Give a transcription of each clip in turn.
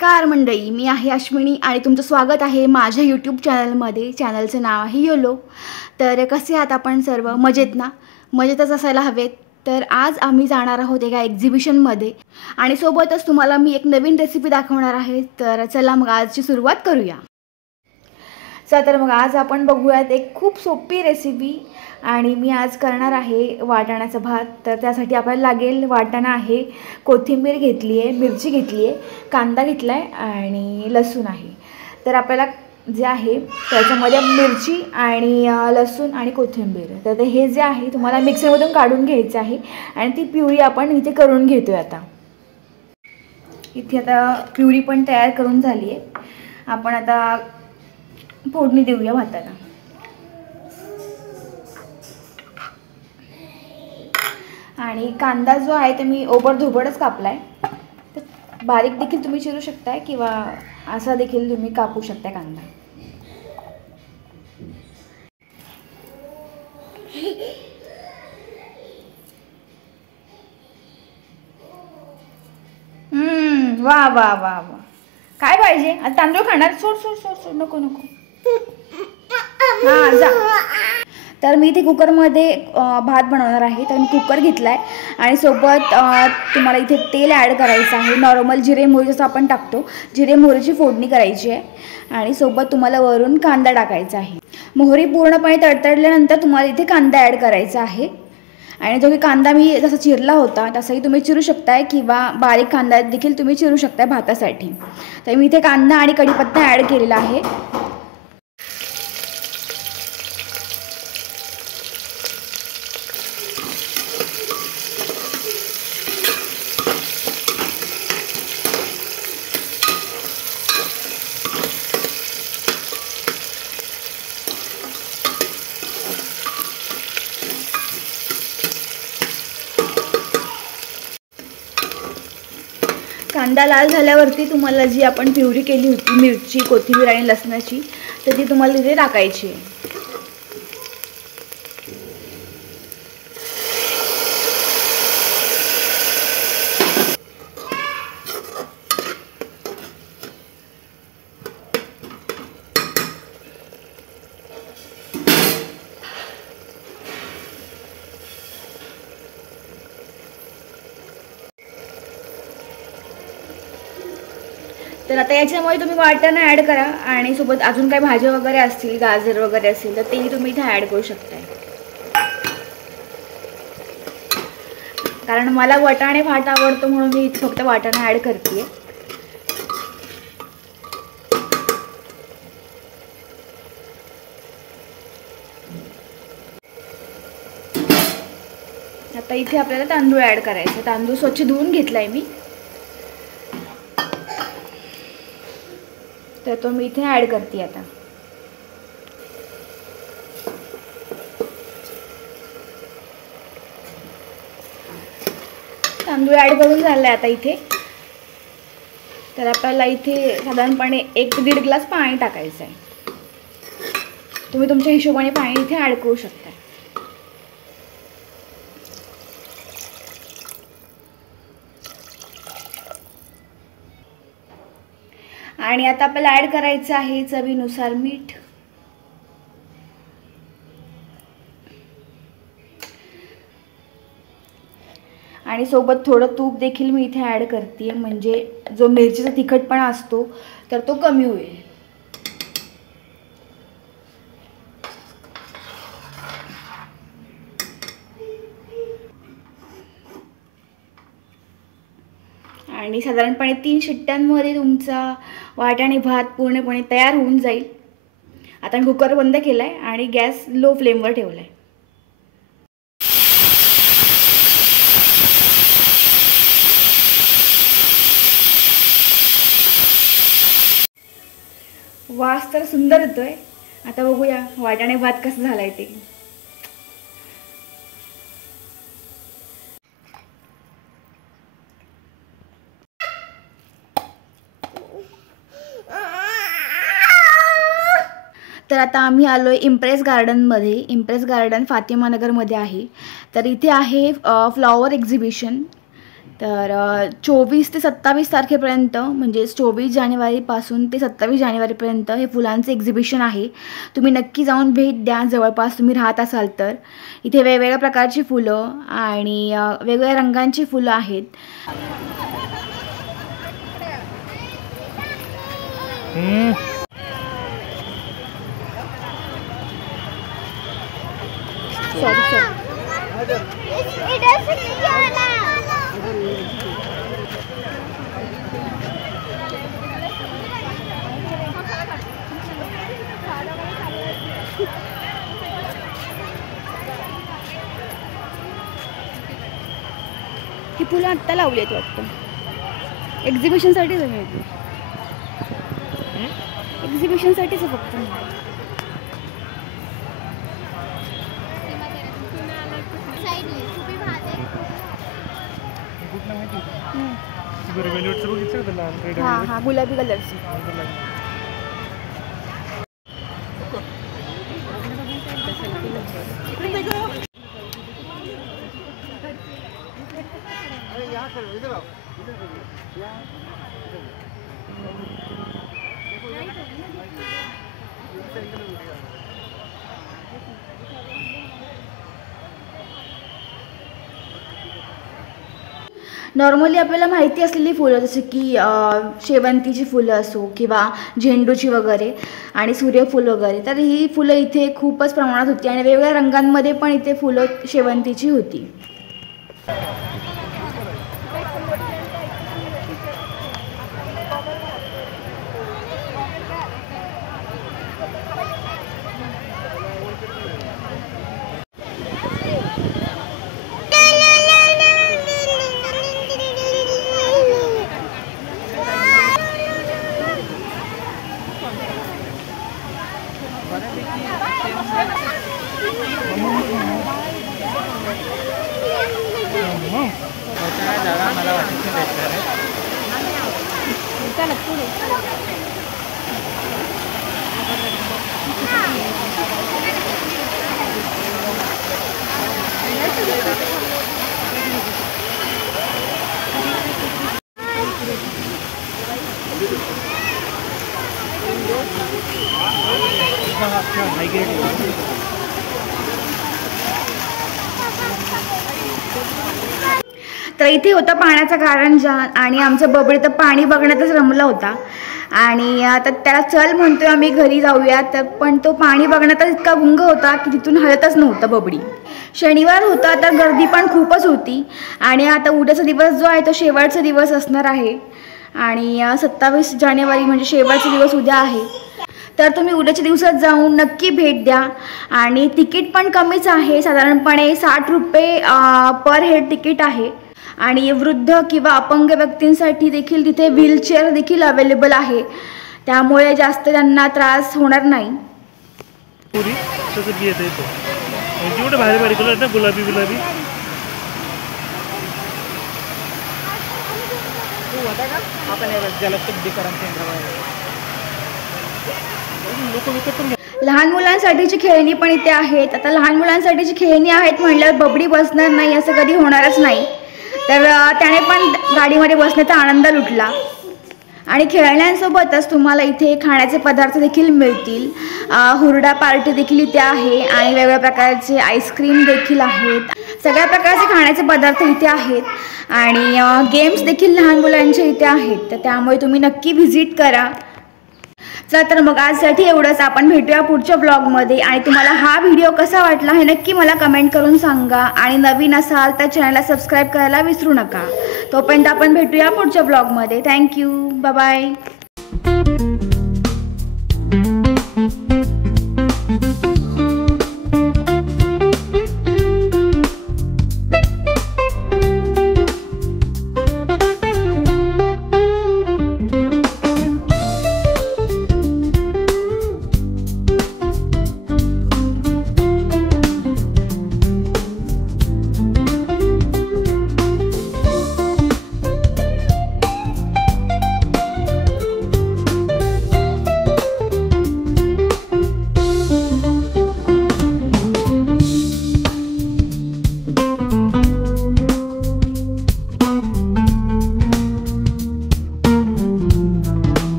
नमस्कार मंडळी, मी आहे अश्विनी आणि तुमचं स्वागत आहे माझ्या यूट्यूब चॅनलमध्ये। चॅनलचं नाव आहे योलो। तर कसे आहात आपण सर्व? मजेत ना? मजेतच असायला हवेत। तर आज आम्ही जाणार आहोत एका एक्झिबिशनमध्ये आणि सोबतच तुम्हाला मी एक नवीन रेसिपी दाखवणार आहे। तर चला मग आजची सुरुवात करूया। तर मग आज आपण बघूयात एक खूप सोपी रेसिपी आणि मी आज करणार आहे वाटाण्याचा भात। तर त्यासाठी आपल्याला लागेल वाटाणा आहे, कोथिंबीर घेतली आहे, मिरची घेतली आहे, कांदा घेतला आहे आणि लसूण आहे। तर आपल्याला जे आहे त्याच्यामध्ये मिरची आणि लसूण आणि कोथिंबीर, तर हे जे आहे तुम्हाला मिक्सरमधून काढून घ्यायचं आहे आणि ती प्युरी आपण इथे करून घेतोय। आता इथे आता प्युरी पण तयार करून झाली आहे। आपण आता फोडणी देऊया भाताला। आणि कांदा जो आहे ते मी ओबडधोबडच कापलाय। तर बारीक देखील तुम्ही चिरू शकताय किंवा असा देखील तुम्ही कापू शकता कांदा। वा वा वा वा, काय पाहिजे? तांदूळ खाणार? सोड सोड सोड सोड, नको नको। हां जा। तर मी इथे कुकरमध्ये भात बनवणार आहे। तर मी कुकर घेतला आहे आणि सोबत तुम्हाला इथे तेल ॲड करायचं आहे। नॉर्मल जिरे मोहरी जसं आपण टाकतो, जिरे मोहरीची फोडणी करायची आहे आणि सोबत तुम्हाला वरून कांदा टाकायचा आहे। मोहरी पूर्णपणे तडतडल्यानंतर तुम्हाला इथे कांदा ॲड करायचा आहे। आणि जो की कांदा मी जसा चिरला होता तसाही तुम्ही चिरू शकताय किंवा बारीक कांदा देखील तुम्ही चिरू शकताय भातासाठी। तर मी इथे कांदा आणि कढीपत्ता ॲड केलेला आहे। कांदा लाल झाल्यावरती तुम्हाला जी आपण प्युरी केली होती मिरची, कोथिंबीर आणि लसणाची, तर ती तुम्हाला इथे टाकायची आहे। तर आता याच्यामध्ये तुम्ही वाटाणा ॲड करा आणि सोबत अजून काही भाज्या वगैरे असतील, गाजर वगैरे असतील तर तेही तुम्ही इथे ॲड करू शकताय। कारण मला वाटाणे भात आवडतो म्हणून मी इथे फक्त वाटाणा ॲड करते। आता इथे आपल्याला तांदूळ ॲड करायचे। तांदूळ स्वच्छ धुवून घेतलाय मी, तर तो मी इथे ॲड करते। आता तांदूळ ॲड करून झालाय। आता इथे तर आपल्याला इथे साधारणपणे 1 ते 1.5 ग्लास पाणी टाकायचं आहे। तुम्ही तुमच्या हिशोबाने पाणी इथे ॲड करू शकता। आणि आता आपल्याला ॲड करायचं आहे चवीनुसार मीठ। आणि सोबत थोडं तूप देखील मी इथे ॲड करते, म्हणजे जो मिरचीचा तिखटपणा असतो तर तो कमी होईल। आणि साधारणपणे 3 शिट्ट्यांमध्ये तुमचा वाटाणे भात पूर्णपणे तयार होऊन जाईल। आता मी कुकर बंद केलाय आणि गॅस लो फ्लेमवर ठेवलाय। वास तर सुंदर येतोय। आता बघूया वाटाणे भात कसं झालाय ते। तर आता आम्ही आलोय इम्प्रेस गार्डनमध्ये। इम्प्रेस गार्डन फातिमा नगरमध्ये आहे। तर इथे आहे फ्लॉवर एक्झिबिशन। तर 24 ते 27 तारखेपर्यंत म्हणजे 24 जानेवारीपासून ते 27 जानेवारीपर्यंत हे फुलांचं एक्झिबिशन आहे. तुम्ही नक्की जाऊन भेट द्या जवळपास तुम्ही राहत असाल तर. इथे वेगवेगळ्या प्रकारची फुलं आणि वेगवेगळ्या रंगांची फुलं आहेत. ही फुलं आत्ता लावली आहेत वाटतं. एक्झिबिशनसाठीच आहे. एक्झिबिशनसाठीच आहे फक्त. हां हां, गुलाबी कलरची. नॉर्मली आपल्याला माहिती असलेली फुलं जसे की शेवंतीची फुलं असो किंवा झेंडूची वगैरे आणि सूर्यफूल वगैरे, तर ही फुलं इथे खूपच प्रमाणात होती आणि वेगवेगळ्या रंगांमध्ये पण इथे फुलं शेवंतीची होती. तर इथे होता पाण्याचा कारंजा आणि आमचा बबडी तर पाणी बघण्यातच रमला होता आणि आता त्याला चल म्हणतोय आम्ही घरी जाऊया, तर पण तो पाणी बघण्यातच इतका गुंग होता की तिथून हलतच नव्हता बबडी. शनिवार होता तर गर्दी पण खूपच होती आणि आता उद्याचा दिवस जो आहे तो शेवटचा दिवस असणार आहे आणि 27 जानेवारी म्हणजे शेवटचा दिवस उद्या आहे. तर तुम्ही उद्याच्या दिवसात जाऊन नक्की भेट द्या आणि तिकीट पण कमीच आहे, साधारणपणे 60 रुपये पर हेड तिकीट आहे आणि वृद्ध किंवा अपंग व्यक्तींसाठी देखील तिथे व्हीलचेअर देखील अवेलेबल आहे, त्यामुळे जास्त त्यांना त्रास होणार नाही. भारी भारी कलर ना, गुलाबी गुलाबी लहान मुलांसाठीची खेळणी पण इथे आहेत. आता लहान मुलांसाठीची खेळणी आहेत म्हणल्यावर बबडी बसणार नाही असं कधी होणारच नाही, तर त्याने पण गाडीमध्ये बसण्याचा आनंद लुटला. आणि खेळण्यांसोबतच तुम्हाला इथे खाण्याचे पदार्थ देखील मिळतील. हुरडा पार्टी देखील इथे आहे आणि वेगवेगळ्या प्रकारचे आईस्क्रीम देखील आहेत. सगळ्या प्रकारचे खाण्याचे पदार्थ इथे आहेत आणि गेम्स देखील लहान मुलांचे इथे आहेत, तर त्यामुळे तुम्ही नक्की व्हिजिट करा. चला तर मग आजसाठी एवढंच. आपण भेटूया पुढच्या ब्लॉगमध्ये आणि तुम्हाला हा व्हिडिओ कसा वाटला हे नक्की मला कमेंट करून सांगा आणि नवीन असाल तर चॅनलला सबस्क्राईब करायला विसरू नका. तोपर्यंत आपण भेटूया पुढच्या ब्लॉगमध्ये. Thank you, bye bye.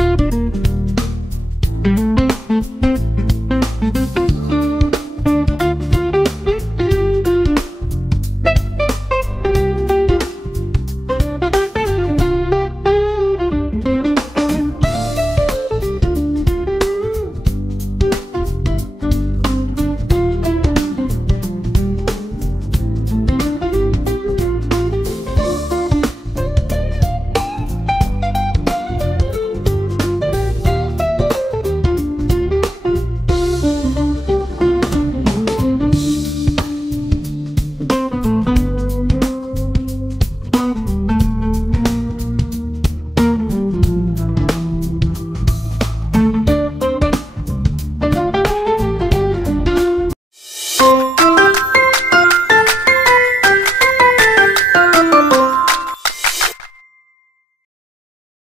आहे.